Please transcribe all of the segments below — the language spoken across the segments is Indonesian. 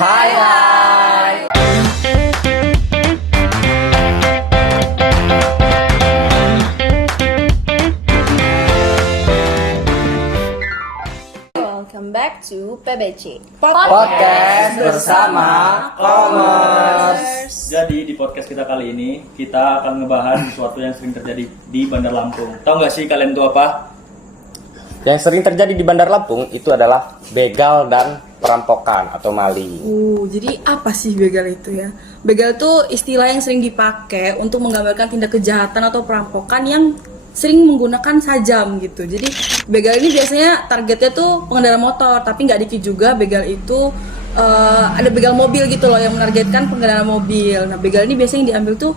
Hai hai. Welcome back to PBC Podcast bersama Commerce. Jadi di podcast kita kali ini kita akan ngebahas sesuatu yang sering terjadi di Bandar Lampung. Tahu nggak sih kalian itu apa? Yang sering terjadi di Bandar Lampung itu adalah begal dan perampokan atau maling. Jadi apa sih begal itu ya? Begal itu istilah yang sering dipakai untuk menggambarkan tindak kejahatan atau perampokan yang sering menggunakan sajam gitu. Jadi begal ini biasanya targetnya tuh pengendara motor, tapi nggak dikit juga begal itu ada begal mobil gitu loh yang menargetkan pengendara mobil. Nah begal ini biasanya yang diambil tuh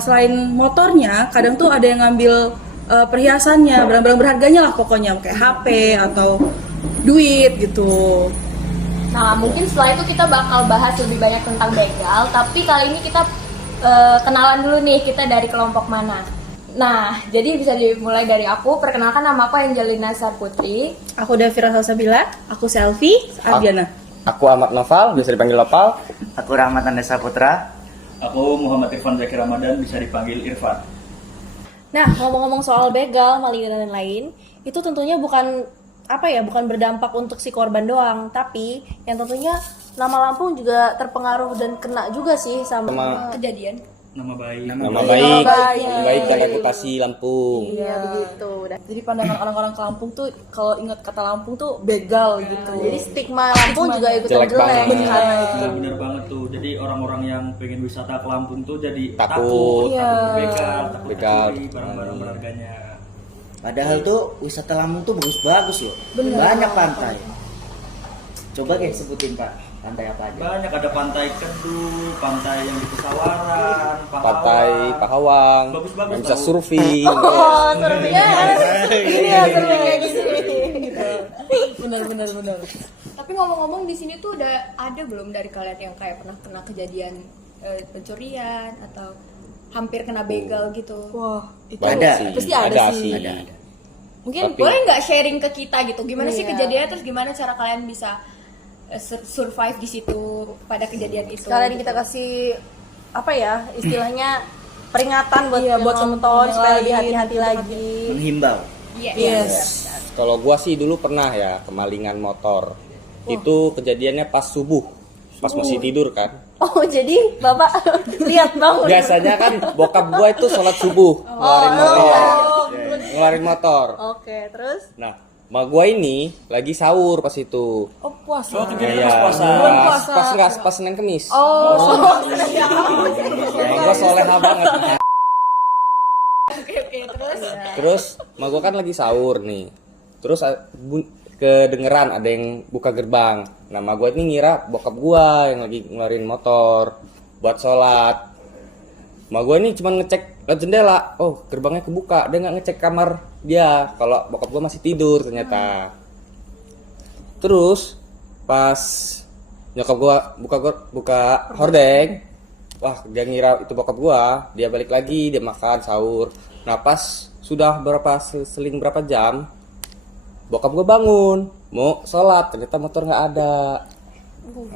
selain motornya, kadang tuh ada yang ngambil perhiasannya, barang-barang berharganya lah pokoknya, kayak HP atau duit gitu. Nah mungkin setelah itu kita bakal bahas lebih banyak tentang begal. Tapi kali ini kita kenalan dulu nih, kita dari kelompok mana. Nah jadi bisa dimulai dari aku. Perkenalkan, nama aku Angelina Sarputri. Aku Davira Salsabila. Aku Selfie Ardiana. Aku Ahmad Noval, biasa dipanggil Opal. Aku Rahmat Andesa Putra. Aku Muhammad Irfan Zakir Ramadan, bisa dipanggil Irfan. Nah, ngomong-ngomong soal begal, maling dan lain-lain, itu tentunya bukan berdampak untuk si korban doang, tapi yang tentunya nama Lampung juga terpengaruh dan kena juga sih sama kejadian. Nama baik. Nama baik dan reputasi Lampung. Iya, begitu. Jadi pandangan orang-orang ke Lampung tuh kalau ingat kata Lampung tuh begal gitu. Jadi stigma Lampung juga ikutan Jelek jelek. banget. Nah, bener banget tuh. Jadi orang-orang yang pengen wisata ke Lampung tuh jadi Takut. takut begal, takut Begal. mencuri barang-barang berharganya. Padahal tuh wisata Lampung tuh bagus-bagus loh. Banyak pantai. Coba kayak sebutin Pak, pantai apa aja? Banyak, ada pantai Kedu, pantai yang di Pesawaran, Pantai Pahawang, Bagus-bagus yang bisa tau. surfing. Oh, surfingnya ini ya, surfing kayak gini. Benar. Tapi ngomong-ngomong di sini tuh ada belum dari kalian yang kayak pernah kena kejadian pencurian atau hampir kena begal gitu? Wah, itu Ada. pasti ada sih. Ada. Mungkin Tapi- boleh nggak sharing ke kita gitu, gimana sih Iya. kejadiannya, terus gimana cara kalian bisa survive di situ pada kejadian itu? Sekalian gitu. kita kasih istilahnya peringatan buat Iya, yang buat nonton yang supaya lain, lebih hati-hati lagi. Menghimbau. Yes. Kalau gua sih dulu pernah ya kemalingan motor. Itu kejadiannya pas subuh. Pas masih tidur kan. Oh, jadi Bapak lihat bangun. Biasanya kan bokap gua itu sholat subuh ngeluarin motor. Oke, terus Nah, mak gua ini lagi sahur pas itu. Oh, puasa. Oh, kejadian Iya, pas puasa. pas Senin Kemis. oh, Mak gua soleha banget. Oke, terus Terus mak gua kan lagi sahur nih. Terus kedengeran ada yang buka gerbang. Nah, mak gua ini ngira bokap gua yang lagi ngeluarin motor buat sholat. Mak gua ini cuma ngecek jendela. Oh, gerbangnya kebuka. Dia nggak ngecek kamar dia. Kalau bokap gua masih tidur ternyata. Terus pas nyokap gua buka hordeng, wah dia ngira itu bokap gua. Dia balik lagi, dia makan sahur. Nah pas sudah seling berapa jam, bokap gua bangun mau sholat, ternyata motor nggak ada.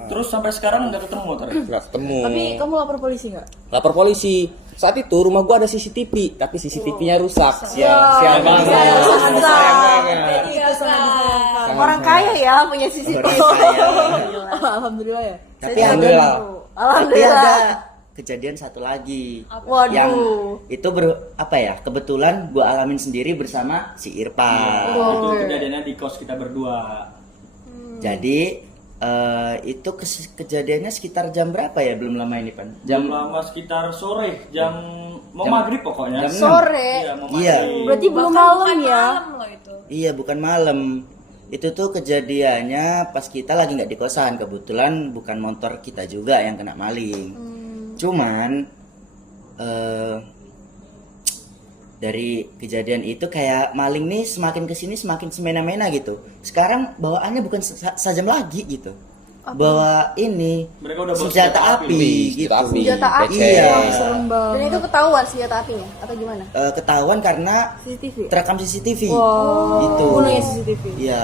Terus sampai sekarang nggak ketemu motor. Nggak ketemu. Tapi kamu lapor polisi nggak? Lapor polisi. Saat itu rumah gua ada CCTV, tapi CCTV-nya rusak. Sial banget. orang kaya ya punya CCTV. Alhamdulillah ya. Tapi Alhamdulillah. Tapi Alhamdulillah. ada kejadian satu lagi. Waduh. Yang itu kebetulan gua alamin sendiri bersama si Irfan. Itu kejadiannya di kos kita berdua. Jadi itu kejadiannya sekitar jam berapa ya? Belum lama ini, Pan. Jam lama sekitar sore, mau maghrib pokoknya. jam Sore. Iya, mau Iya. maghrib. Berarti belum Bahkan malam bukan ya. malam loh itu. Iya, bukan malam. Itu tuh kejadiannya pas kita lagi nggak di kosan. Kebetulan bukan motor kita juga yang kena maling. Cuman dari kejadian itu kayak maling nih semakin kesini semakin semena-mena gitu. Sekarang bawaannya bukan sajam lagi gitu. Bawa ini Mereka udah bawa senjata api gitu. Senjata api. Iya. Serem banget. Dan itu ketahuan senjata apinya atau gimana? Ketahuan karena CCTV. terekam CCTV. Wow. Gitu. Gunanya CCTV. Iya.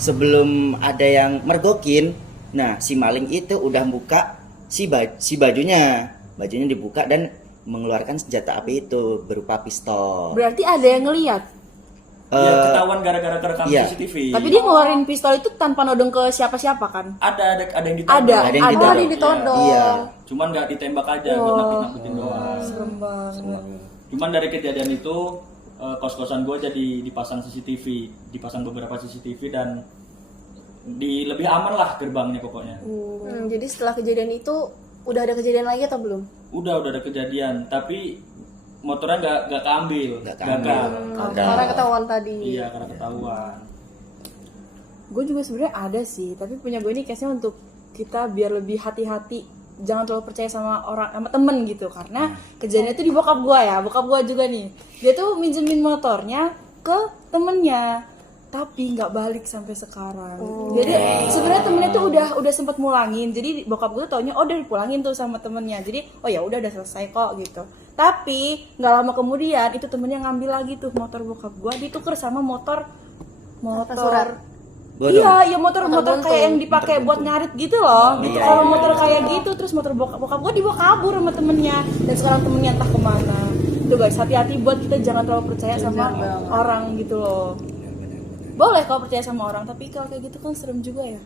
Sebelum ada yang mergokin, Nah, si maling itu udah buka si bajunya dibuka dan mengeluarkan senjata api itu berupa pistol. Berarti ada yang ngelihat. Ya ketahuan gara-gara kerekam iya. CCTV. Tapi dia ngeluarin pistol itu tanpa nodong ke siapa-siapa kan? ada yang ditodong. Ada yang ditodong. Ada yang ditodong. Iya. Cuman nggak ditembak aja, buat nakut-nakutin doang. Serem banget. Cuman dari kejadian itu kos-kosan gue jadi dipasang CCTV, dipasang beberapa CCTV dan lebih aman lah gerbangnya pokoknya. Jadi setelah kejadian itu udah ada kejadian lagi atau belum? Udah ada kejadian, tapi motornya nggak keambil, Nggak keambil. gagal. Karena ketahuan tadi. Iya, karena ketahuan. Gue juga sebenarnya ada sih, tapi punya gue ini case-nya untuk kita biar lebih hati-hati, jangan terlalu percaya sama orang, sama temen gitu. Karena kejadian itu di bokap gue ya, bokap gue juga nih. Dia tuh minjemin motornya ke temennya, tapi nggak balik sampai sekarang. Jadi sebenarnya temennya tuh udah sempat mulangin. Jadi bokap gue tuh taunya udah dipulangin tuh sama temennya. Jadi oh ya udah selesai kok gitu. Tapi nggak lama kemudian itu temennya ngambil lagi tuh motor bokap gue, ditukar sama motor surat. Bodong. Iya, ya motor kayak yang dipakai buat ngarit gitu loh. Gitu. Kalau motor kayak gitu, terus motor bokap gue dibawa kabur sama temennya. Dan sekarang temennya entah kemana. Tuh guys, hati-hati buat kita jangan terlalu percaya sama orang gitu loh. Boleh kalau percaya sama orang, tapi kalau kayak gitu kan serem juga ya.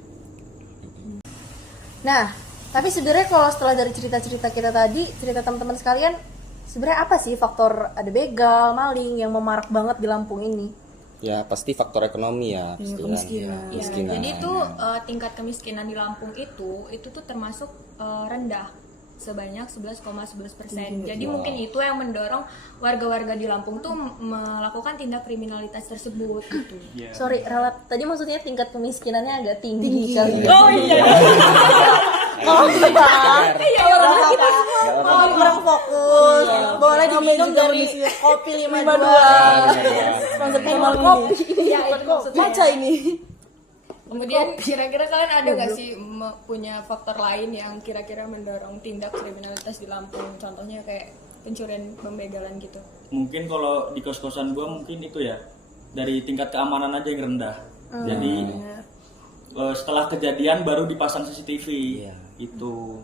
Nah, tapi sebenarnya kalau setelah dari cerita-cerita kita tadi, cerita teman-teman sekalian, sebenarnya apa sih faktor ada begal, maling yang memarak banget di Lampung ini? Ya pasti faktor ekonomi ya, kemiskinan. Ya, jadi itu tingkat kemiskinan di Lampung itu tuh termasuk rendah sebanyak 11,11%. Jadi mungkin itu yang mendorong warga-warga di Lampung tuh melakukan tindak kriminalitas tersebut gitu. Iya. Sorry, Ralat, tadi maksudnya tingkat kemiskinannya agak tinggi kali. Oh iya. Kalau kita, kalau kita mau kurang fokus, boleh diminum dari kopi 52. Sponsor Kemal Kopi. Ya, itu maksudnya. Baca ini. Kemudian kira-kira kalian ada nggak sih punya faktor lain yang kira-kira mendorong tindak kriminalitas di Lampung? Contohnya kayak pencurian, pembegalan gitu. Mungkin kalau di kos-kosan gue mungkin itu ya dari tingkat keamanan aja yang rendah. Jadi setelah kejadian baru dipasang CCTV. Iya. Itu.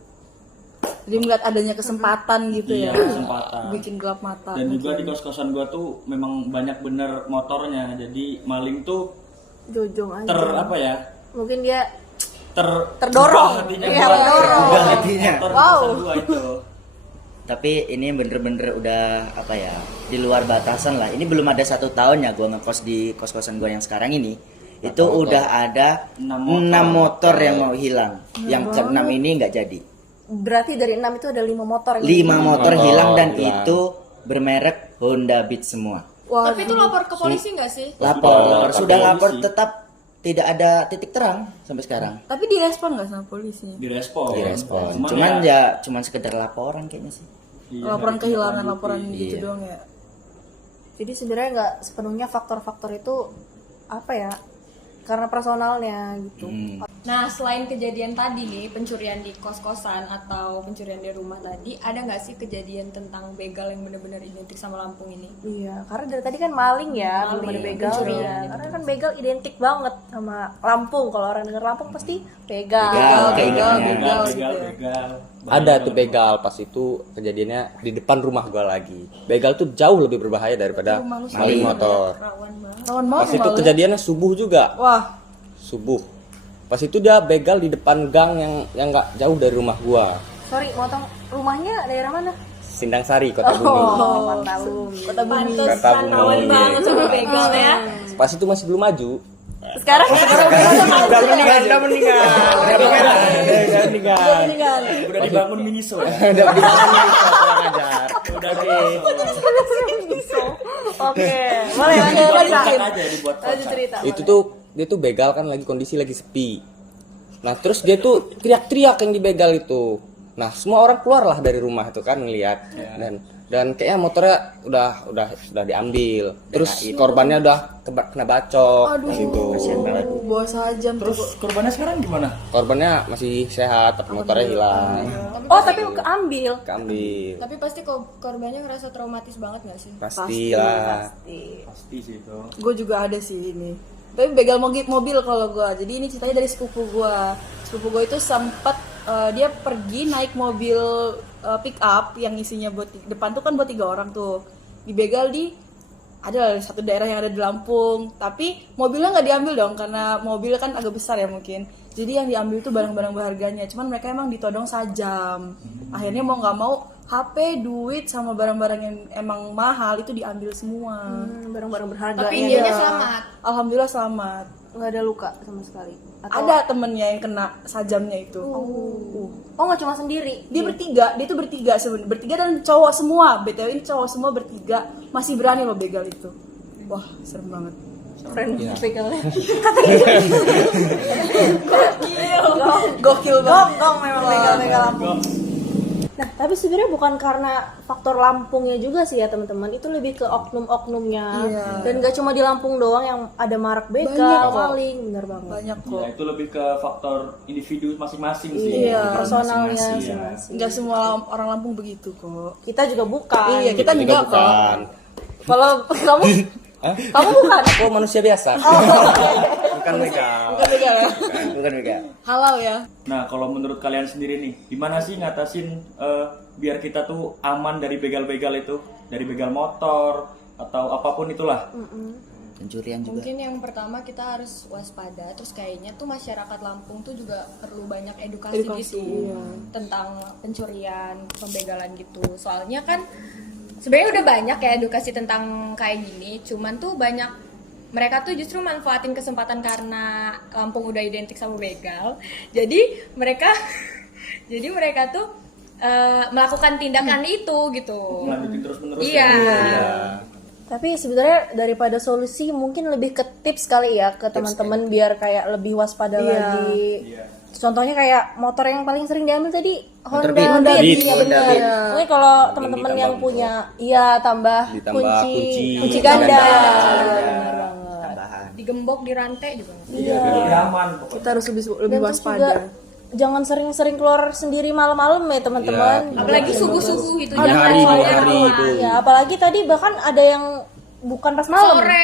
Jadi melihat adanya kesempatan gitu Iya, ya. kesempatan. Bikin gelap mata. Dan juga di kos-kosan gue tuh memang banyak bener motornya. Jadi maling tuh Jojong aja. Mungkin dia terdorong. hatinya Iya, buat terdorong. Buka hatinya. motor kos-kosan gua itu. Tapi ini bener-bener udah apa ya, di luar batasan lah. Ini belum ada 1 tahun ya gue ngekos di kos-kosan gue yang sekarang ini. Itu udah ada 6 motor yang mau hilang. Yang ke-6 ini nggak jadi. Berarti dari 6 itu ada 5 motor. 5 motor hilang dan hilang. itu bermerek Honda Beat semua. Tapi itu lapor ke polisi nggak sih? Lapor, sudah polisi. lapor, tetap tidak ada titik terang sampai sekarang. Tapi direspon nggak sama polisi? Direspon. Direspon. Cuman ya cuman sekedar laporan kayaknya sih. Iya, Laporan nggak kehilangan, ditindaklanjuti. laporan gitu Iya. doang ya. Jadi sebenarnya nggak sepenuhnya faktor-faktor itu apa ya? Karena personalnya gitu. Nah, selain kejadian tadi nih, pencurian di kos-kosan atau pencurian di rumah tadi, ada nggak sih kejadian tentang begal yang benar-benar identik sama Lampung ini? Iya, karena dari tadi kan maling ya, belum ada begal ya. Karena kan begal identik banget sama Lampung. Kalau orang dengar Lampung pasti begal. Begal. Ada tuh begal pas itu kejadiannya di depan rumah gua lagi. Begal tuh jauh lebih berbahaya daripada maling motor. Lawan Pas banget itu kejadiannya subuh juga. Wah, Subuh. Pas itu dia begal di depan gang yang nggak jauh dari rumah gua. Sorry, motong rumahnya daerah mana? Sindang Sari, Kota Bumi. Oh, mantap. kota bumi. Kota Bumi. Banget sama begal ya. Pas itu masih belum maju. Sekarang Udah meninggal. Udah meninggal. Udah dibangun Miniso ya. Udah meninggal. Kurang ajar. Udah Oke, boleh dibuat lanjut kocak aja, dibuat lanjut kocak. cerita. Itu tuh dia tuh begal kan lagi kondisi lagi sepi. Nah terus dia tuh teriak-teriak yang dibegal itu. Nah semua orang keluar lah dari rumah itu kan ngeliat dan kayaknya motornya udah diambil. Terus korbannya udah kena bacok gitu. Bawa sajam tuh. Terus korbannya sekarang gimana? Korbannya masih sehat tapi motornya hilang. Oh, tapi keambil. Keambil. Tapi pasti korbannya ngerasa traumatis banget nggak sih? Pastilah. Pasti sih itu. Gue juga ada sih ini. Tapi begal mobil kalau gue. Jadi ini ceritanya dari sepupu gue. Sepupu gue itu sempat dia pergi naik mobil pick up yang isinya buat depan tuh kan buat 3 orang tuh. Dibegal di ada satu daerah yang ada di Lampung, tapi mobilnya nggak diambil dong karena mobil kan agak besar ya mungkin. Jadi yang diambil itu barang-barang berharganya. Cuman mereka emang ditodong sajam. Akhirnya mau nggak mau HP, duit sama barang-barang yang emang mahal itu diambil semua. Barang-barang berharga. Tapi ya. intinya selamat. Alhamdulillah selamat. Nggak ada luka sama sekali. Ada temennya yang kena sajamnya itu. Oh nggak cuma sendiri. Dia itu bertiga sebenarnya, bertiga dan cowok semua. BTW ini cowok semua bertiga masih berani loh begal itu. Wah, serem banget. Keren banget begalnya. Gokil banget. Gong memang begal-begal Lampung. Nah, tapi sebenarnya bukan karena faktor Lampungnya juga sih ya teman-teman. Itu lebih ke oknum-oknumnya. Iya. Dan gak cuma di Lampung doang yang ada marak Banyak begal, kok. maling, bener banget. Banyak kok. Ya, itu lebih ke faktor individu masing-masing sih. Iya. Individu Personalnya masing-masing, ya. masing-masing. Enggak semua orang Lampung begitu kok. Kita juga bukan. Iya, kita Juga enggak kok. bukan. Kalau kamu Hah? kamu bukan. Aku manusia biasa. Bukan begal. Bukan begal ya. Bukan begal. Halal ya. Nah, kalau menurut kalian sendiri nih, gimana sih ngatasin biar kita tuh aman dari begal-begal itu? Dari begal motor atau apapun itulah. Pencurian juga. Mungkin yang pertama kita harus waspada. Terus kayaknya tuh masyarakat Lampung tuh juga perlu banyak edukasi gitu iya. tentang pencurian, pembegalan gitu. Soalnya kan sebenarnya udah banyak ya edukasi tentang kayak gini. Cuman tuh banyak mereka tuh justru manfaatin kesempatan karena Lampung udah identik sama begal. Jadi mereka tuh melakukan tindakan itu gitu. Lanjutin terus-menerus. Iya. Tapi sebenarnya daripada solusi mungkin lebih ke tips kali ya ke teman-teman biar kayak lebih waspada lagi. Iya. Contohnya kayak motor yang paling sering diambil tadi Honda Beat. Beat. Iya Honda benar. Beat. Mungkin kalau teman-teman ditambah yang punya tambah Ditambah kunci ganda. Tambahan. Digembok di rantai juga. Iya, lebih aman pokoknya. Kita harus lebih Dan terus waspada. juga jangan sering-sering keluar sendiri malam-malam ya teman-teman. Apalagi subuh-subuh itu Dini hari, soalnya dini hari rumah. itu. Ya, apalagi tadi bahkan ada yang bukan pas malam. Sore.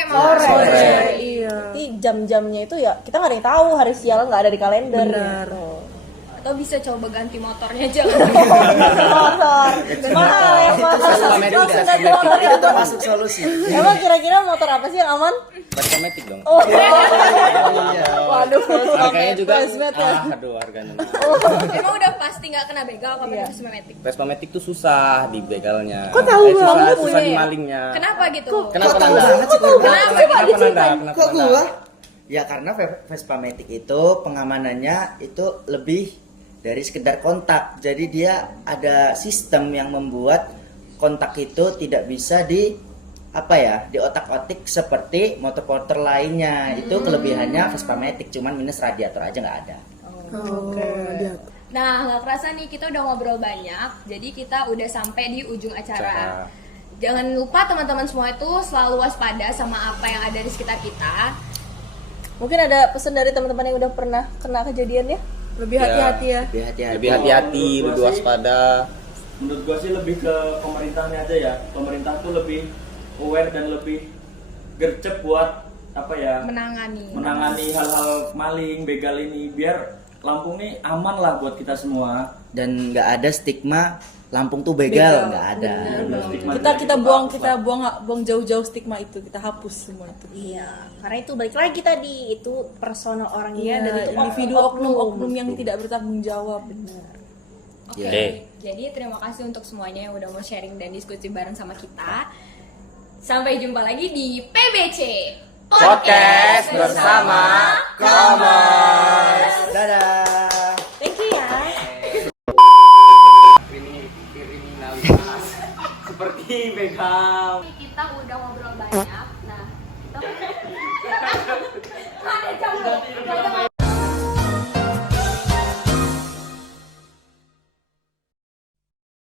Iya. Jadi jam-jamnya itu ya kita nggak ada yang tahu, hari sial nggak ada di kalender. Benar. Gitu. Atau bisa coba ganti motornya aja. Motor mahal ya mahal. Langsung ganti motor. Itu termasuk solusi. Emang kira-kira motor apa sih yang aman? Vespa-matic dong. Oh, Waduh. Harganya juga. Basement ya. Aduh, harganya. Emang udah pasti nggak kena begal kalau pakai Vespa-matic. Vespa-matic tuh susah di begalnya. Kok tahu susah, banget susah punya di ya? malingnya. Kenapa gitu? Kenapa tahu Nanda? banget sih, Bro? Kenapa? Kenapa Nanda? Kenapa Nanda? Ya karena Vespa-matic itu pengamanannya itu lebih dari sekedar kontak. Jadi dia ada sistem yang membuat kontak itu tidak bisa di otak-atik seperti motor-motor lainnya. Itu kelebihannya Vespa-matic, cuman minus radiator aja nggak ada. Nah, nggak kerasa nih kita udah ngobrol banyak. Jadi kita udah sampai di ujung acara. Jangan lupa teman-teman semua itu selalu waspada sama apa yang ada di sekitar kita. mungkin ada pesan dari teman-teman yang udah pernah kena kejadian ya? Lebih hati-hati ya. Lebih hati-hati. Lebih hati-hati, lebih waspada. Menurut gua sih lebih ke pemerintahnya aja ya. Pemerintah tuh lebih aware dan lebih gercep buat menangani hal-hal maling, begal ini biar Lampung nih aman lah buat kita semua. Dan nggak ada stigma Lampung tuh begal, nggak ada. Kita buang jauh-jauh stigma itu, kita hapus semua itu. Iya, karena itu balik lagi tadi itu personal orangnya dan itu Individu oknum-oknum yang tidak bertanggung jawab. Oke. Oke. Jadi terima kasih untuk semuanya yang udah mau sharing dan diskusi bareng sama kita. Sampai jumpa lagi di PBC Podcast bersama Commerce. Dadah. thank you ya. Kriminalitas seperti begal. Kita udah ngobrol banyak. Nah, kita ada